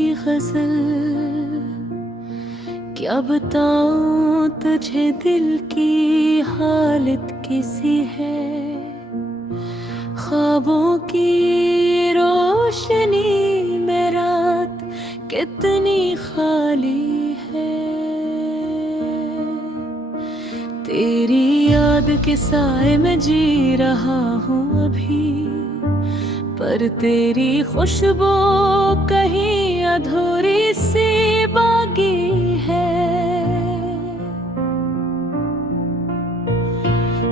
की गजल। क्या बताऊं तुझे दिल की हालत कैसी है, ख्वाबों की रोशनी में रात कितनी खाली है। तेरी याद के साए में जी रहा हूँ अभी, पर तेरी खुशबू कहीं अधूरी सी बाकी है।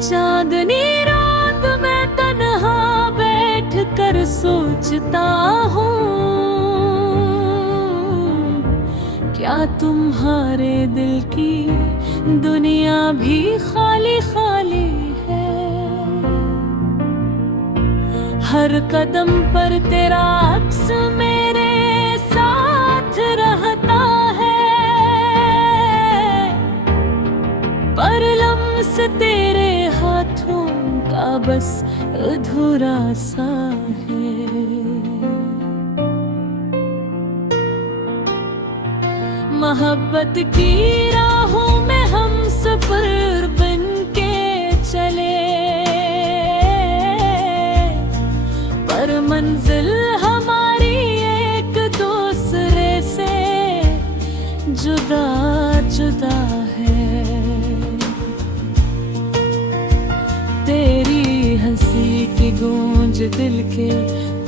चांदनी रात में तन्हा बैठ कर सोचता हूँ, क्या तुम्हारे दिल की दुनिया भी खाली खाली है। हर कदम पर तेरा अक्स मेरे साथ रहता है, पर लम्स तेरे हाथों का बस अधूरा सा है। मोहब्बत की राहों में हम सफर बन के चले, पर मंजिल हमारी एक दूसरे से जुदा जुदा है। तेरी हंसी की गूंज दिल के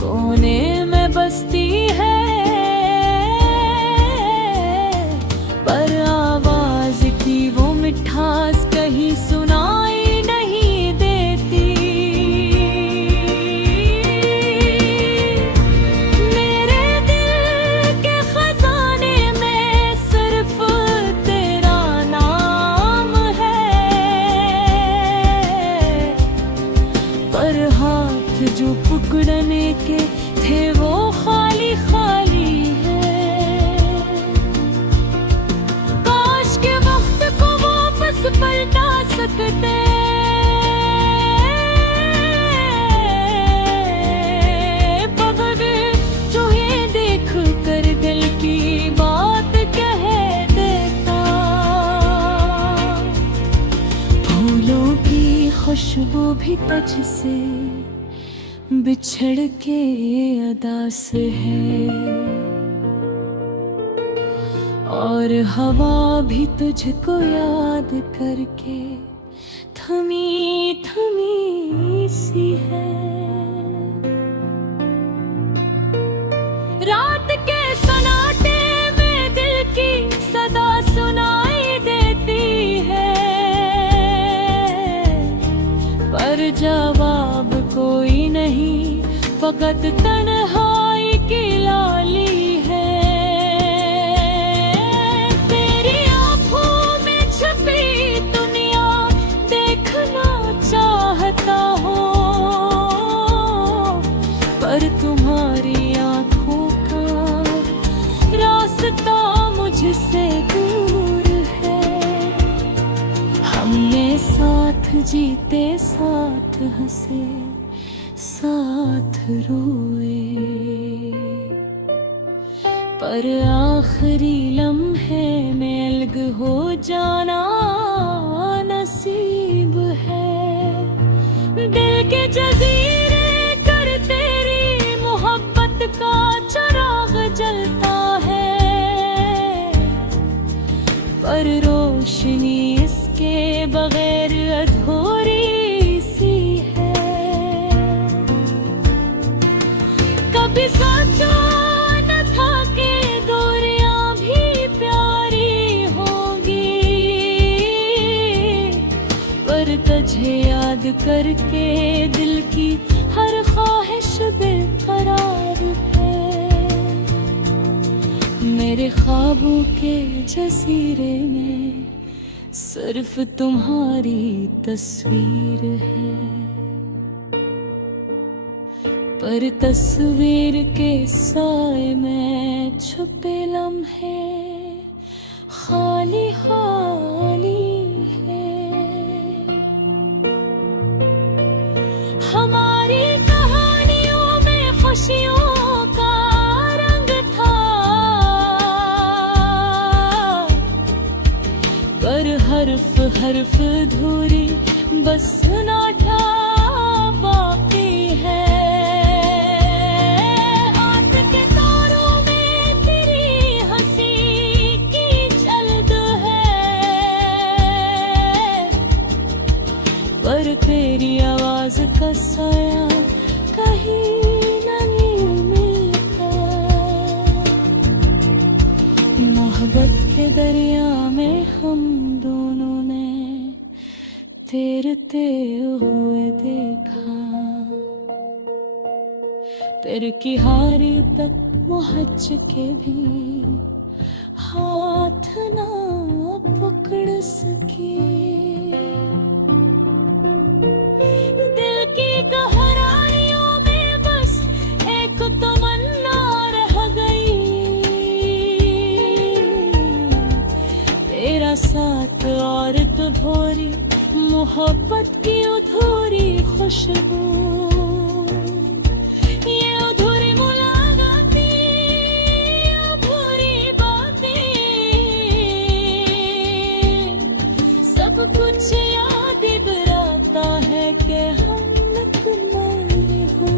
कोने में बसती है, पर आवाज की वो मिठास कहीं सुनाई नहीं देती। मेरे दिल के खजाने में सिर्फ तेरा नाम है, पर हाथ जो पकड़ने के थे वो खाली खाली है। काश के वक्त को वापस पलटा सकते, पग जो ये देख कर दिल की बात कह देता। फूलों की खुशबू भी तुझसे बिछड़ के अदास है, और हवा भी तुझको याद करके थमी थमी सी है। रात के सन्नाटे में दिल की सदा सुनाई देती है, पर जवाब कोई नहीं, फकत तन्हाई की लाली है। तेरी आँखों में छुपी दुनिया देखना चाहता हूँ, पर तुम्हारी आँखों का रास्ता मुझसे दूर है। हमने साथ जीते, साथ हंसे, साथ रोए, पर आखिरी लम्हे में अलग हो जाना नसीब है। दिल के जजीरे कर तेरी मोहब्बत का चिराग जलता है, पर रोशनी इसके बगैर अधूरी सी है। कभी सोचा न था कि दूरियां भी प्यारी होंगी, पर तुझे याद करके दिल की हर ख्वाहिश बेकरार है। मेरे ख्वाबों के जजीरे में सिर्फ तुम्हारी तस्वीर है, पर तस्वीर के साए में छुपे लम्हे खाली खाली है। हमारी कहानियों में खुशियों का रंग था, हर्फ धूरी बस नाटा बाकी है। आंख के तारों में तेरी हंसी की जल्द है, पर तेरी आवाज का साया कहीं नहीं मिलता। मोहब्बत के दरिया में हम दोनों ने तैरते हुए देखा, तेरे की हारी तक मुहज के भी हाथ ना पकड़ सके। दिल की गहराइयों में बस एक तमन्ना रह गई, तेरा साथ और तो भोरी मोहब्बत की अधूरी खुशबू। ये अधूरी मुलाकातें, अधूरी बातें, सब कुछ याद दिलाता है कि हम तुम्हारे हो।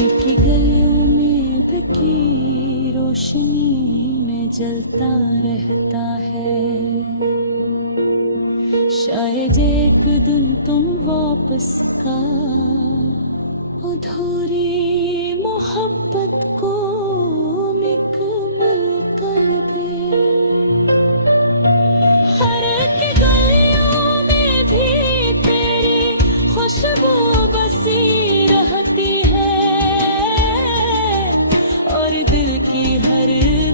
एक गलियों में की रोशनी में जलता रहता है, शायद एक दिन तुम वापस का अधूरी मोहब्बत को मुकम्मल कर दे। हर एक गलियों में भी तेरी खुशबू बसी रहती है, और दिल की हर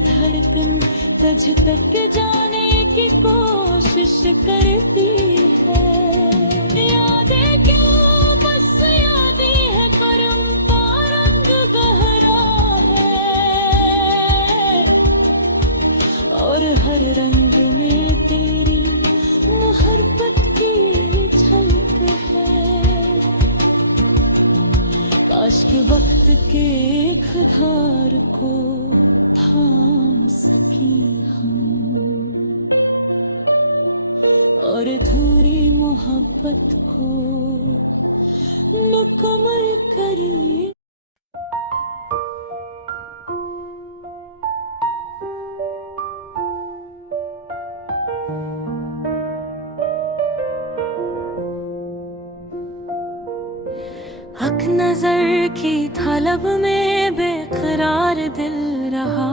धड़कन तुझ तक जाने की कोशिश करती है। यादें क्यों बस यादें है, करम का रंग गहरा है, और हर रंग में तेरी मोहब्बत की झलक है। काश के वक्त के एक धार को थाम सकी हम, और अधूरी मोहब्बत को मुकम्मल करिए। हक नजर की तलब में बेकरार दिल रहा,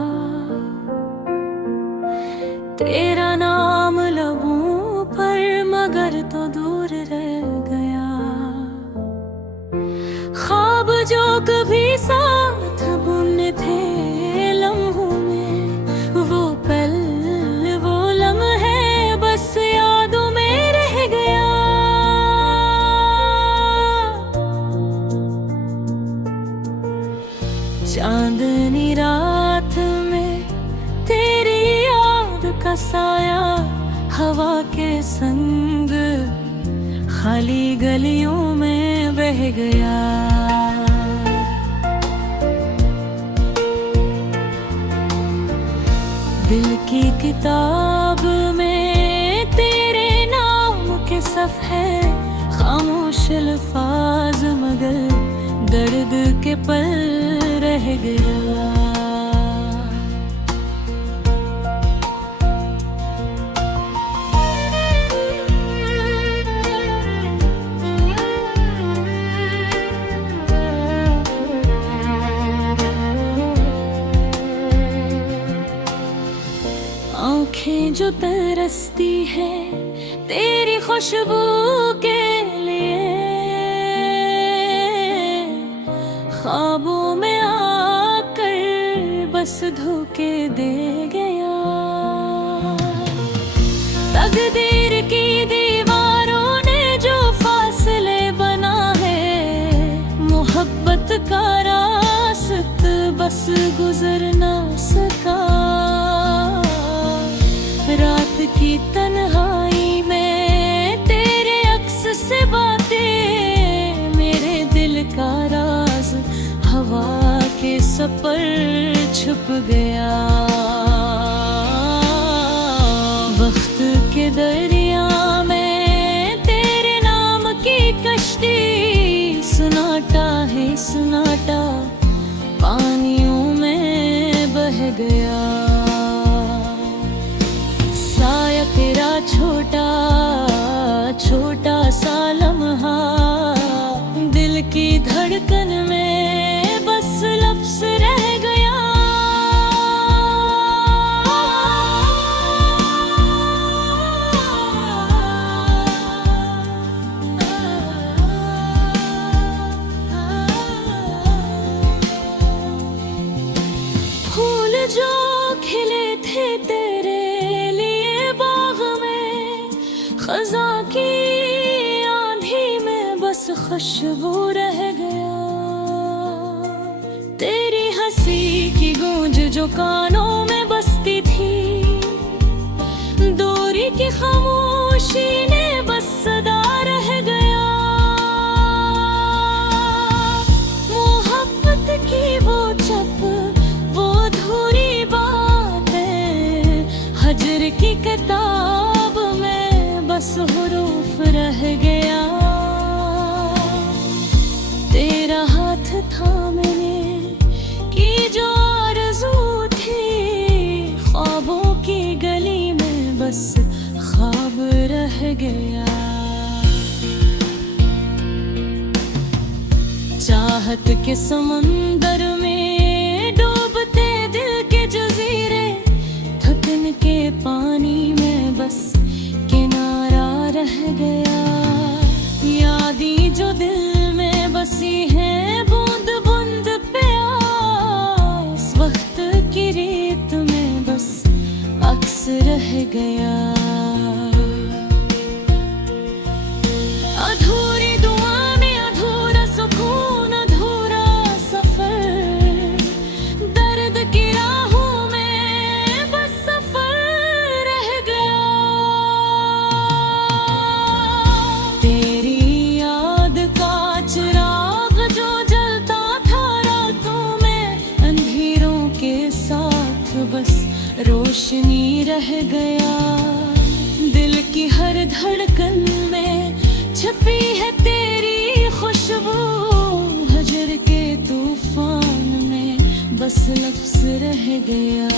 तेरा नाम लबों पर मगर तो दूर रह गया। ख्वाब जो कभी साथ बुने थे लम्हों में, वो पल वो लम्हे बस यादों में रह गया। चांदनी रात में तेरी याद का साया हवा के संग खाली गलियों में बह गया। दिल की किताब में तेरे नाम के सफ़े खामोश अल्फाज मगर दर्द के पल रह गया। आँखें जो तरसती है तेरी खुशबू के लिए, ख्वाबों में आकर बस धोखे दे गया। तकदीर की दीवारों ने जो फासले बना है, मोहब्बत का रास्ता बस गुजर ना सका। रात की तन्हाई में तेरे अक्स से बातें, मेरे दिल का राज हवा के सफर छुप गया। सन्नाटा है सन्नाटा पानियों में बह गया। साया तेरा छोटा छोटा सा लम्हा दिल की धड़कन में बस लफ्ज़ रह गया। फूल जो खिले थे तेरे लिए बाग में, खज़ा की आंधी में बस खुशबू रह गया। तेरी हंसी की गूंज जो कानों में बसती थी, दूरी की खामोशी ने बस सदा रह गया। मोहब्बत की वो चप वो अधूरी बातें, हजर की किताब में बस हुरूफ रह गया। तेरा हाथ थामने की जो आरज़ू थी, ख्वाबों की गली में बस ख्वाब रह गया। चाहत के समंदर में डूबते दिल के जज़ीरे, थकन के पानी में बस किनारा रह गया। यादें जो दिल में बसी हैं बूंद बूंद प्यास, वक्त की रेत में बस अक्स रह गया। अधूरी दुआ में अधूरा सुकून, अधूरा सफर, दर्द की राहों में बस सफर रह गया। तेरी याद का चिराग जो जलता था रातों में, अंधेरों के साथ बस रोशनी रह गया। दिल की हर धड़कन में छपी है तेरी खुशबू, हजर के तूफान में बस लफ्ज़ रह गया।